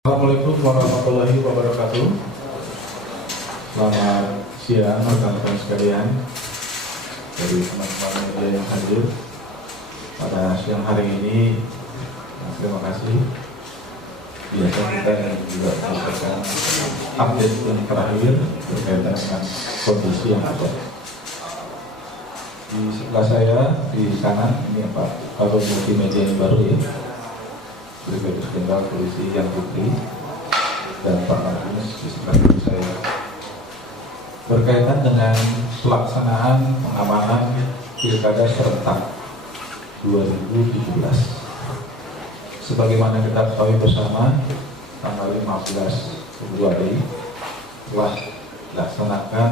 Assalamualaikum warahmatullahi wabarakatuh. Selamat siang rekan-rekan sekalian dari teman-teman media yang hadir pada siang hari ini. Terima kasih. Biasa kita juga memberikan update yang terakhir berkaitan dengan kondisi yang ada. Di sebelah saya di kanan ini Pak Kabur Multimedia yang baru ya. Brigadir Jenderal Polisi yang Putri dan Pak Martinus di sebelah saya berkaitan dengan pelaksanaan pengamanan Pilkada serentak 2017. Sebagaimana kita ketahui bersama, tanggal 15 Februari telah dilaksanakan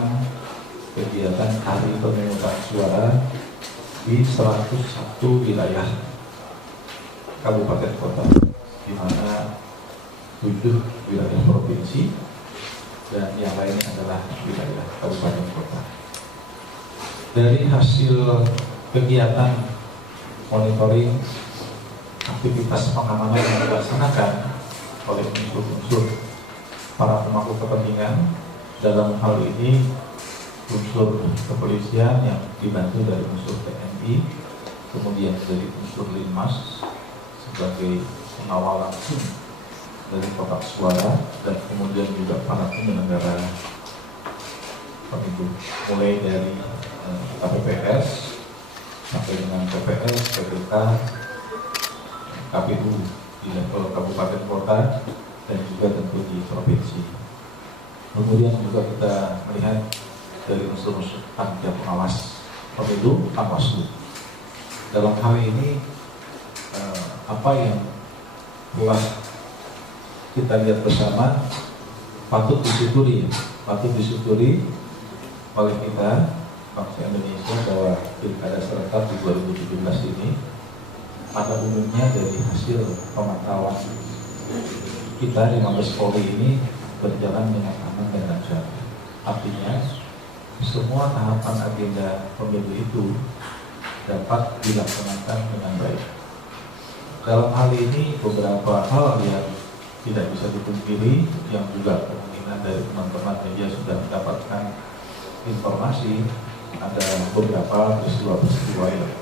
kegiatan hari pemungutan suara di 101 wilayah kabupaten kota, di mana 7 wilayah provinsi dan yang lain adalah wilayah kabupaten kota. Dari hasil kegiatan monitoring aktivitas pengamanan yang dilaksanakan oleh unsur-unsur para pemangku kepentingan, dalam hal ini unsur kepolisian yang dibantu dari unsur TNI, kemudian dari unsur Linmas sebagai pengawal langsung dari kotak suara, dan kemudian juga para penyelenggara pemilu, mulai dari KPPS sampai dengan PPS, PPK, KPU di level kabupaten kota dan juga tentu di provinsi. Kemudian juga kita melihat dari unsur-unsur panitia pengawas pemilu, Panwaslu. Dalam hal ini apa yang telah kita lihat bersama patut disyukuri oleh kita bangsa Indonesia bahwa Pilkada serentak di 2017 ini pada umumnya dari hasil pemantauan kita di Mabes Polri ini berjalan dengan aman dan lancar. Artinya semua tahapan agenda pemilu itu dapat dilaksanakan dengan baik. Dalam hal ini beberapa hal yang tidak bisa dipungkiri, yang juga kemungkinan dari teman-teman media sudah mendapatkan informasi, ada beberapa peristiwa-peristiwa yang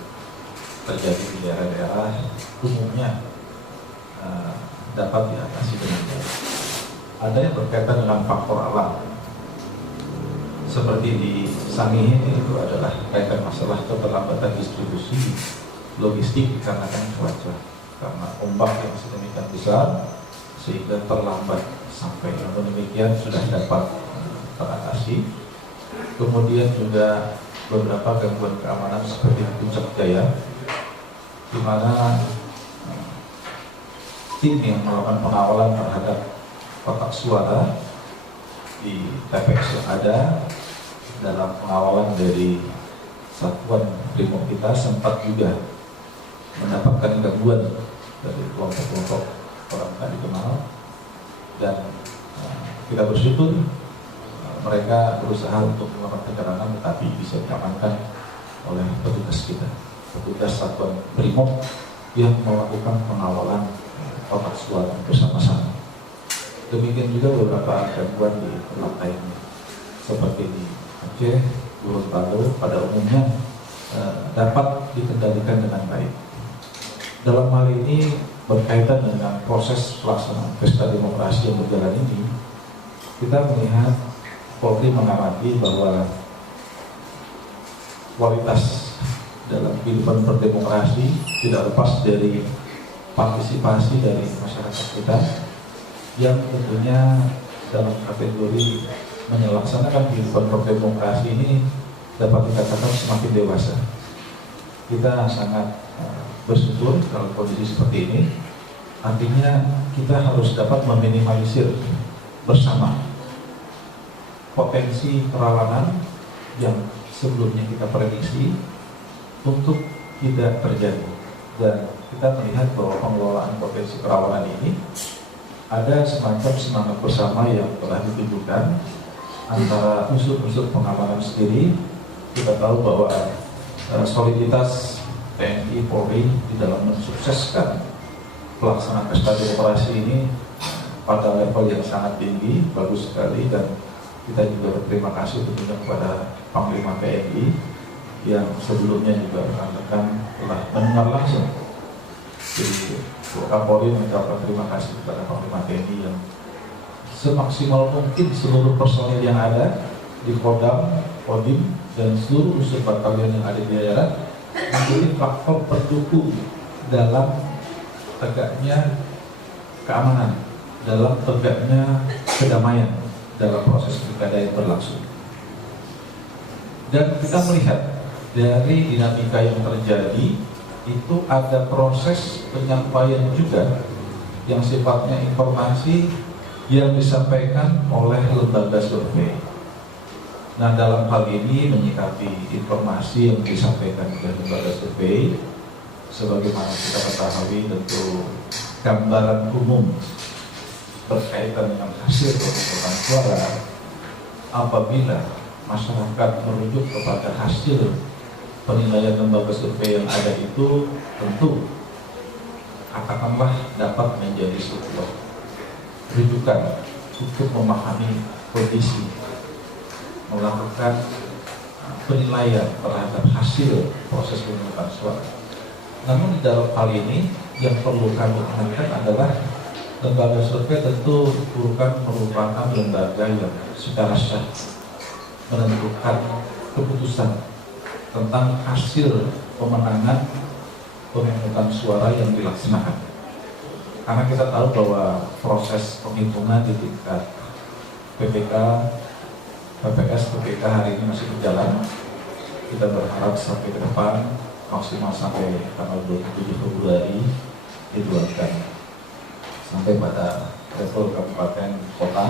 terjadi di daerah-daerah umumnya dapat diatasi dengan baik. Ada yang berkaitan dengan faktor alam, seperti di Sangihe itu adalah kaitan masalah keterlambatan distribusi logistik dikarenakan cuaca, karena ombak yang sedemikian besar sehingga terlambat sampai. Namun demikian sudah dapat teratasi. Kemudian juga beberapa gangguan keamanan seperti di Puncak Jaya, di mana tim yang melakukan pengawalan terhadap kotak suara di TPS yang ada dalam pengawalan dari satuan brimob kita sempat juga mendapatkan gangguan dari kelompok-kelompok orang tak dikenal, dan kita bersyukur mereka berusaha untuk melakukan penyerangan tetapi bisa diamankan oleh petugas kita, petugas satuan brimob yang melakukan pengawalan kotak suara bersama-sama. Demikian juga beberapa gangguan di tempat lainnya seperti di Aceh, Gorontalo pada umumnya dapat dikendalikan dengan baik. Dalam hal ini berkaitan dengan proses pelaksanaan pesta demokrasi yang berjalan ini, kita melihat Polri mengamati bahwa kualitas dalam kehidupan berdemokrasi tidak lepas dari partisipasi dari masyarakat kita yang tentunya dalam kategori melaksanakan kehidupan berdemokrasi ini dapat dikatakan semakin dewasa. Kita sangat bersyukur kalau kondisi seperti ini, artinya kita harus dapat meminimalisir bersama potensi kerawanan yang sebelumnya kita prediksi untuk tidak terjadi. Dan kita melihat bahwa pengelolaan potensi kerawanan ini ada semacam semangat bersama yang telah ditunjukkan antara unsur-unsur pengamanan sendiri. Kita tahu bahwa soliditas TNI Polri di dalam mensukseskan pelaksanaan pesta demokrasi ini pada level yang sangat tinggi, bagus sekali, dan kita juga berterima kasih tentunya kepada Panglima TNI yang sebelumnya juga mengatakan telah mendengar langsung. Jadi Kapolri mengucapkan terima kasih kepada Panglima TNI yang semaksimal mungkin seluruh personil yang ada di Kodam, Kodim, dan seluruh unsur batalion yang ada di daerah menjadi faktor pendukung dalam tegaknya keamanan, dalam tegaknya kedamaian dalam proses pilkada yang berlangsung. Dan kita melihat dari dinamika yang terjadi itu ada proses penyampaian juga yang sifatnya informasi yang disampaikan oleh lembaga survei. Nah, dalam hal ini menyikapi informasi yang disampaikan oleh lembaga survei, sebagaimana kita ketahui tentu gambaran umum berkaitan dengan hasil pemungutan suara, apabila masyarakat merujuk kepada hasil penilaian lembaga survei yang ada itu, tentu katakanlah dapat menjadi sebuah rujukan untuk memahami kondisi, melakukan penilaian terhadap hasil proses pemungutan suara. Namun di dalam hal ini yang perlu kami ingatkan adalah lembaga survei tentu bukan merupakan lembaga yang secara sah menentukan keputusan tentang hasil pemenangan pemungutan suara yang dilaksanakan. Karena kita tahu bahwa proses penghitungan di tingkat PPK, PPS, PPK hari ini masih berjalan. Kita berharap sampai ke depan maksimal sampai tanggal 27 Februari dibuatkan sampai pada level kabupaten kota,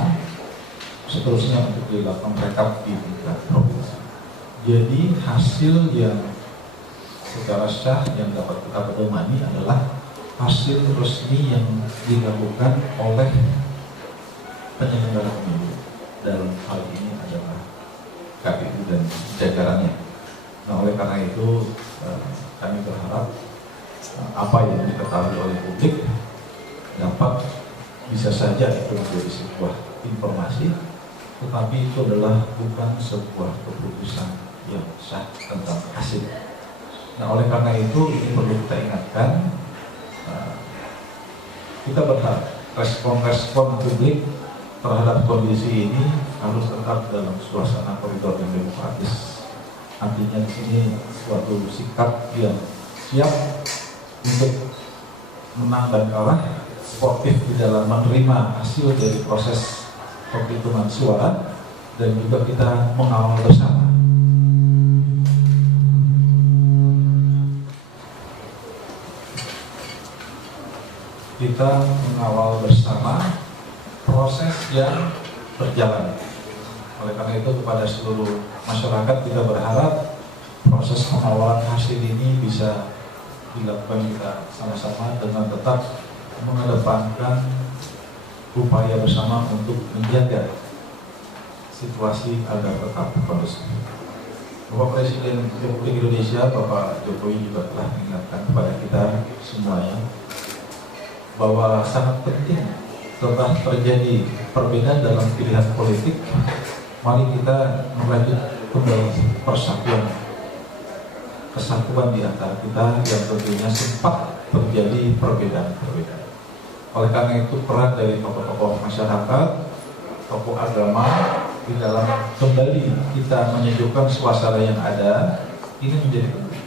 seterusnya untuk dilakukan rekap di tingkat provinsi. Jadi hasil yang secara sah yang dapat kita pedomani adalah hasil resmi yang dilakukan oleh penyelenggara pemilu, dalam hal ini adalah KPU dan jajarannya. Nah, oleh karena itu kami berharap apa yang diketahui oleh publik dapat bisa saja itu menjadi sebuah informasi, tetapi itu adalah bukan sebuah keputusan yang sah tentang hasil. Nah, oleh karena itu ini perlu kita ingatkan, kita berharap respon-respon publik terhadap kondisi ini harus tetap dalam suasana koridor yang demokratis. Artinya di sini suatu sikap yang siap untuk menang dan kalah, sportif di dalam menerima hasil dari proses penghitungan suara, dan juga kita mengawal bersama. Kita mengawal bersama proses yang berjalan. Oleh karena itu kepada seluruh masyarakat kita berharap proses pengawalan hasil ini bisa dilakukan kita sama-sama dengan tetap mengedepankan upaya bersama untuk menjaga situasi agar tetap kondusif. Bapak Presiden Republik Indonesia, Bapak Jokowi juga telah mengingatkan kepada kita semuanya bahwa sangat penting setelah terjadi perbedaan dalam pilihan politik, mari kita melanjut kembali persatuan, kesatuan di antara kita yang tentunya sempat terjadi perbedaan-perbedaan. Oleh karena itu peran dari tokoh-tokoh masyarakat, tokoh agama di dalam kembali kita menyejukkan suasana yang ada ini menjadi penting.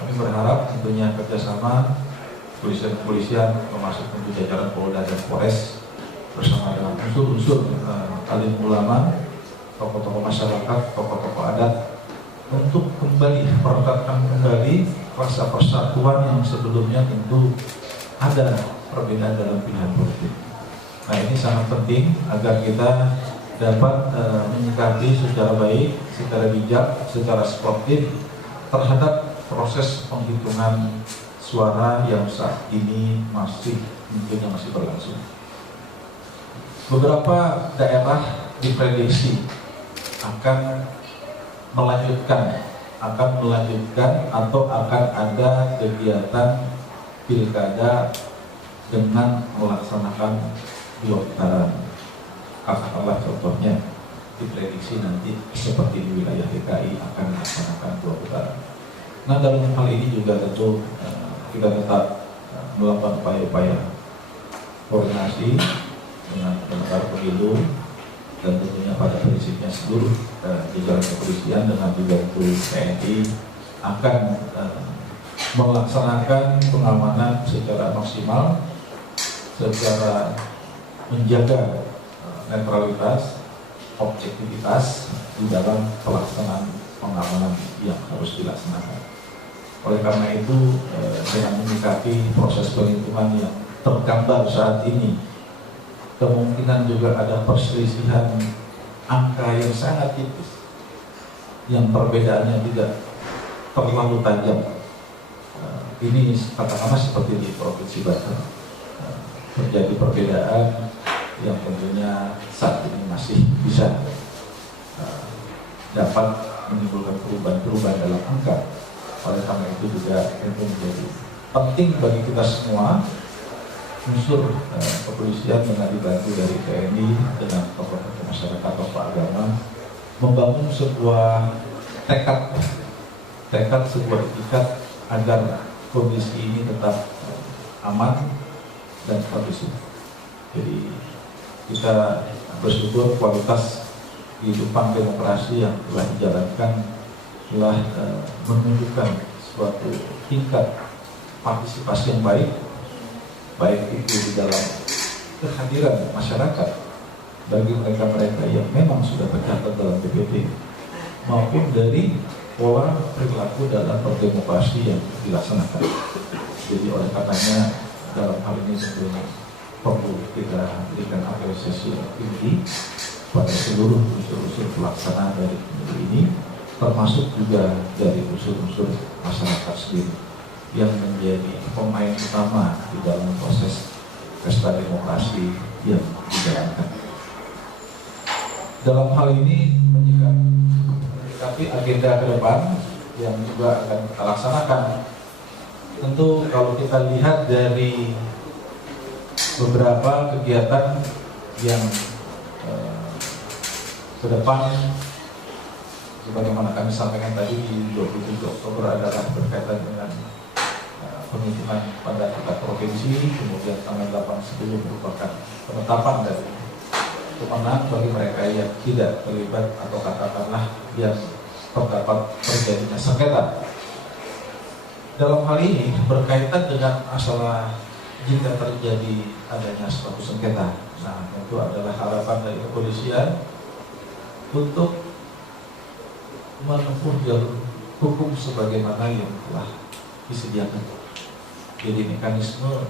Kami berharap tentunya kerjasama kepolisian termasuk tentu jajaran Polda dan Polres bersama dengan unsur-unsur alim ulama, tokoh-tokoh masyarakat, tokoh-tokoh adat untuk kembali merekatkan kembali rasa persatuan yang sebelumnya tentu ada perbedaan dalam pilihan politik. Nah, ini sangat penting agar kita dapat menyikapi secara baik, secara bijak, secara sportif terhadap proses penghitungan suara yang saat ini masih berlangsung. Beberapa daerah diprediksi akan melanjutkan atau akan ada kegiatan pilkada dengan melaksanakan dua putaran. Katakanlah contohnya diprediksi nanti seperti di wilayah DKI akan melaksanakan 2 putaran. Nah, dalam hal ini juga tentu kita tetap melakukan upaya-upaya koordinasi dengan penyelenggara pemilu dan tentunya pada prinsipnya seluruh jajaran kepolisian dengan juga TNI akan melaksanakan pengamanan secara maksimal, secara menjaga netralitas, objektivitas di dalam pelaksanaan pengamanan yang harus dilaksanakan. Oleh karena itu, dengan menyikapi proses penghitungan yang tergambar saat ini, kemungkinan juga ada perselisihan angka yang sangat tipis, yang perbedaannya tidak terlalu tajam. Ini katakanlah seperti di Provinsi Banten, terjadi perbedaan yang tentunya saat ini masih bisa dapat menimbulkan perubahan-perubahan dalam angka. Oleh karena itu juga tentu menjadi penting bagi kita semua, unsur kepolisian dengan dibantu dari TNI dengan tokoh-tokoh masyarakat, tokoh agama, membangun sebuah tekad, sebuah etikat agar kondisi ini tetap aman dan kondusif. Jadi kita bersyukur kualitas kehidupan demokrasi yang telah dijalankan telah menunjukkan suatu tingkat partisipasi yang baik itu di dalam kehadiran masyarakat bagi mereka-mereka yang memang sudah tercatat dalam DPT maupun dari pola perilaku dalam berdemokrasi yang dilaksanakan. Jadi oleh karenanya dalam hal ini tentunya perlu kita berikan apresiasi yang tinggi pada seluruh unsur-unsur pelaksanaan dari pemilu ini, termasuk juga dari unsur-unsur masyarakat sendiri yang menjadi pemain utama di dalam proses pesta demokrasi yang dijalankan. Dalam hal ini menyikapi agenda ke depan yang juga akan kita laksanakan, tentu kalau kita lihat dari beberapa kegiatan yang ke depan, sebagaimana kami sampaikan tadi di 27 Oktober adalah berkaitan dengan penghitungan pada tingkat provinsi, kemudian tanggal 8-10 merupakan penetapan dari pemenang bagi mereka yang tidak terlibat atau katakanlah yang terdapat terjadinya sengketa. Dalam hal ini berkaitan dengan masalah jika terjadi adanya suatu sengketa, nah itu adalah harapan dari kepolisian untuk menempuh jalur hukum sebagaimana yang telah disediakan. Jadi mekanisme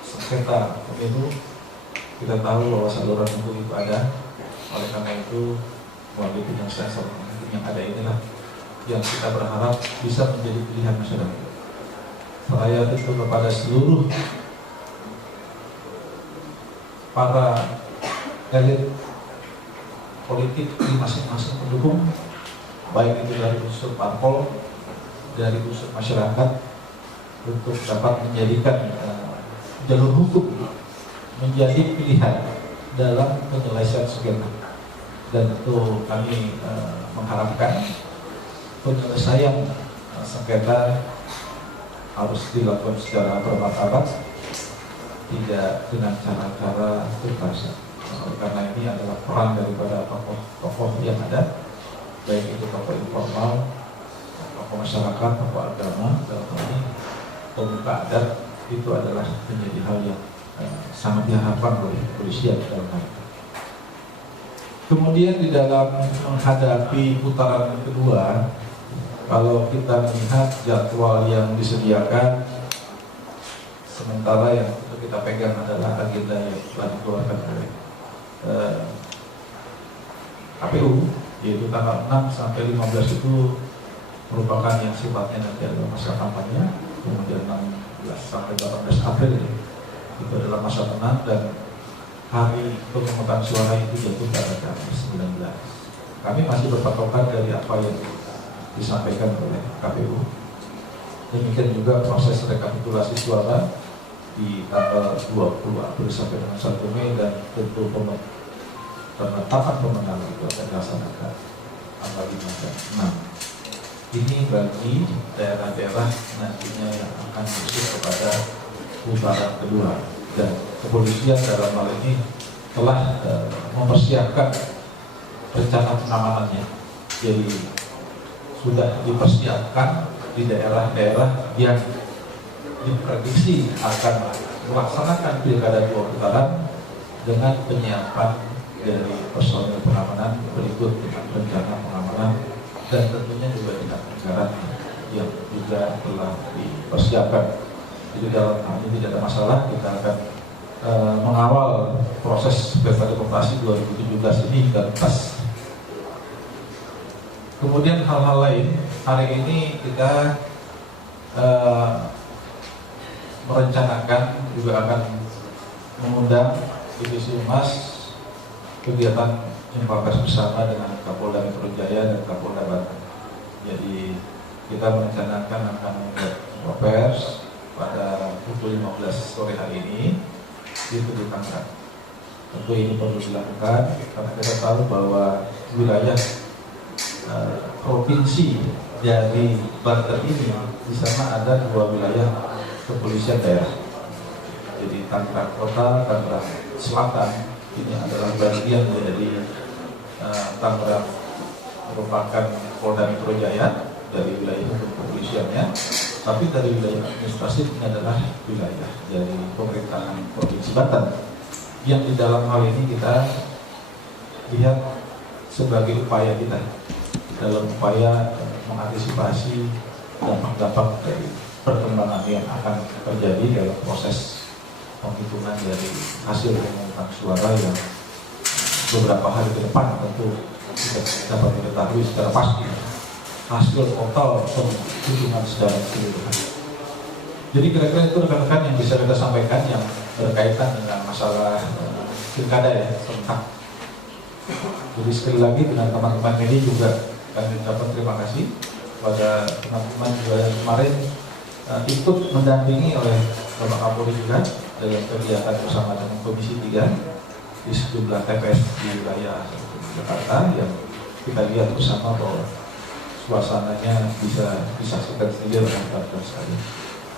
sengketa pemilu kita tahu bahwa saluran hukum itu ada. Oleh karena itu melalui penyelesaian saluran hukum yang ada inilah yang kita berharap bisa menjadi pilihan masyarakat. Saya itu kepada seluruh para elit politik di masing-masing pendukung, baik itu dari unsur parpol, dari unsur masyarakat, untuk dapat menjadikan jalur hukum menjadi pilihan dalam penyelesaian sengketa. Dan tentu kami mengharapkan penyelesaian sengketa harus dilakukan secara bermartabat, tidak dengan cara-cara kekerasan. Karena ini adalah peran daripada tokoh-tokoh yang ada, baik itu tokoh informal, tokoh masyarakat, tokoh agama, dalam hal ini pemuka adat, itu adalah menjadi hal yang sangat diharapkan oleh kepolisian dalam hal ini. Kemudian di dalam menghadapi putaran kedua, kalau kita melihat jadwal yang disediakan, sementara yang kita pegang adalah agenda yang telah dikeluarkan oleh KPU, yaitu tanggal 6 sampai 15 itu merupakan yang sifatnya nanti adalah masa kampanye, kemudian 16 sampai 18 April itu adalah masa tenang, dan hari pemungutan suara itu jatuh pada tanggal 19. Kami masih berpatokan dari apa yang disampaikan oleh KPU. Demikian juga proses rekapitulasi suara di tanggal 20 April sampai dengan 1 Mei, dan tentu penetapan pemenang itu akan dilaksanakan tanggal 5 dan 6. Ini bagi daerah-daerah nantinya yang akan masuk kepada putaran kedua, dan kepolisian dalam hal ini telah mempersiapkan rencana pengamanannya. Jadi sudah dipersiapkan di daerah-daerah yang diprediksi akan melaksanakan pilkada 2 putaran dengan penyiapan dari personil pengamanan berikut dengan rencana pengamanan, dan tentunya juga dengan anggaran yang juga telah dipersiapkan. Jadi dalam hal ini tidak ada masalah, kita akan mengawal proses pesta demokrasi 2017 ini hingga tuntas. Kemudian hal-hal lain, hari ini kita merencanakan juga akan mengundang Divisi Humas kegiatan jumpa pers bersama dengan Kapolda Metro Jaya dan Kapolda Banten. Jadi kita merencanakan akan membuat jumpa pers pada pukul 15 sore hari ini di Tugu Tangerang. Tentu ini perlu dilakukan karena kita tahu bahwa wilayah provinsi dari Banten ini di sana ada 2 wilayah kepolisian daerah. Jadi Tangerang Kota, Tangerang Selatan ini adalah bagian dari Tangerang, merupakan Polda Metro Jaya dari wilayah hukum kepolisiannya, tapi dari wilayah administrasi ini adalah wilayah dari pemerintahan Provinsi Banten, yang di dalam hal ini kita lihat sebagai upaya kita dalam upaya mengantisipasi dampak-dampak dari perkembangan yang akan terjadi dalam proses penghitungan dari hasil pemungutan suara yang beberapa hari ke depan tentu kita dapat mengetahui secara pasti hasil total penghitungan secara keseluruhan. Jadi kira-kira itu rekan-rekan yang bisa kita sampaikan yang berkaitan dengan masalah pilkada ya, serentak. Jadi sekali lagi dengan teman-teman media juga kami ucapkan terima kasih kepada teman-teman juga yang kemarin ikut mendampingi oleh Bapak Kapolri juga dalam kegiatan bersama dengan Komisi 3 di sejumlah TPS di wilayah Jakarta, yang kita lihat bersama bahwa suasananya bisa disaksikan sendiri oleh rekan-rekan sekalian.